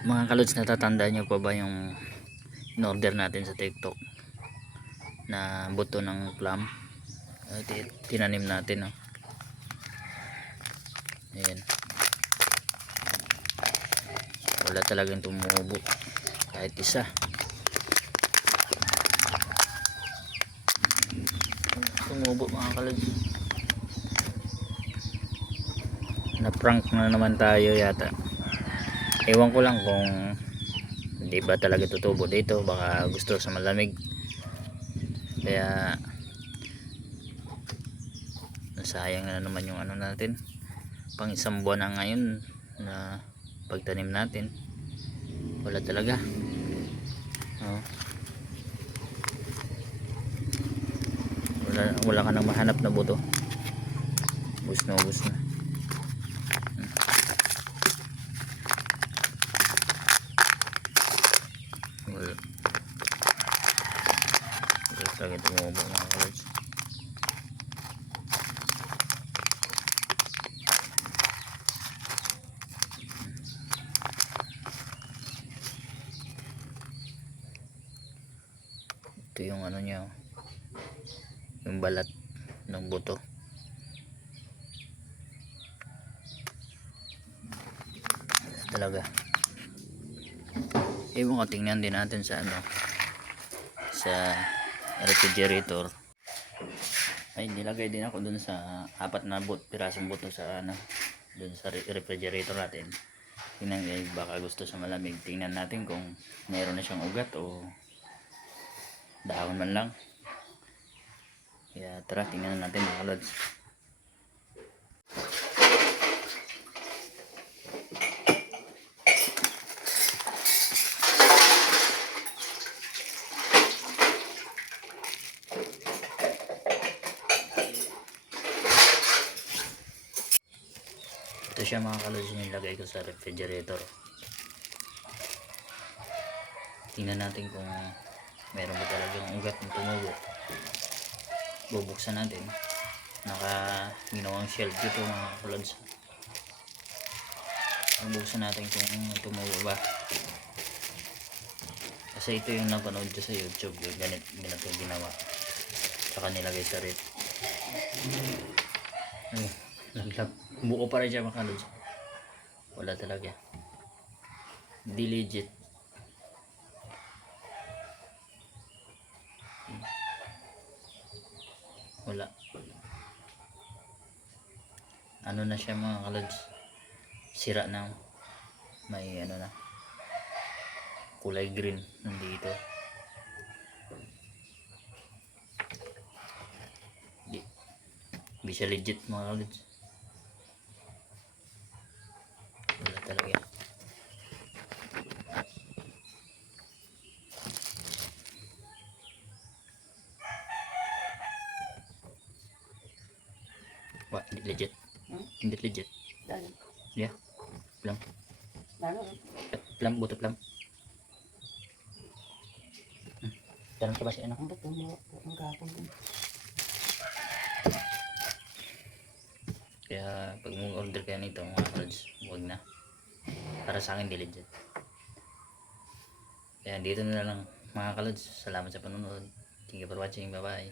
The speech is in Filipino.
Mga kalods, natatandaan nyo pa ba yung in-order natin sa TikTok na buto ng plum? Tinanim natin, no? Ayan, wala talagang tumubo kahit isa. Tumubo mga kalods. Na prank na naman tayo yata. Ewan ko lang kung hindi ba talaga tutubo dito, baka gusto sa malamig, kaya nasayang na naman yung ano natin, pang isang buwan na ngayon na pagtanim natin. Wala talaga, oh. Wala ka nang mahanap na buto. Ubus na ubus na. Wala talaga tumubo mga kalods. Ito yung ano niya, yung balat ng buto. Talaga, ewan ko, tingnan din natin sa ano, sa refrigerator. Ay, nilagay din ako dun sa apat na pirasong buto sa ano, dun sa refrigerator natin. Tingnan guys, baka gusto sa malamig. Tingnan natin kung meron na siyang ugat o dahon man lang. Kaya tara, tingnan natin mga kalods. Ito siya mga kalods, yung nilagay ko sa refrigerator. Tingnan natin kung meron ba talagang ugat ng tumubo. Bubuksan natin. Ginawang shelf dito mga kalods. Bubuksan natin kung tumubo ba. Kasi ito yung napanood ko sa YouTube, yung ganito ginawa, saka nilagay sa rep. Ay, buo pa rin siya mga kalods. Wala talaga, di legit. Wala, ano na siya mga kalods, sira na, may ano na, kulay green nandito. Di siya legit mga kalods. Wala talaga. What? Hindi legit. Hindi legit. Yeah. Plum. Plum, buto plum. Dalam ka ba siya ano? Kaya pag mag-order kayo nito mga kalods, huwag na. Para sa akin di legit. Kaya dito na lang mga kalods. Salamat sa panonood. Thank you for watching. Bye bye.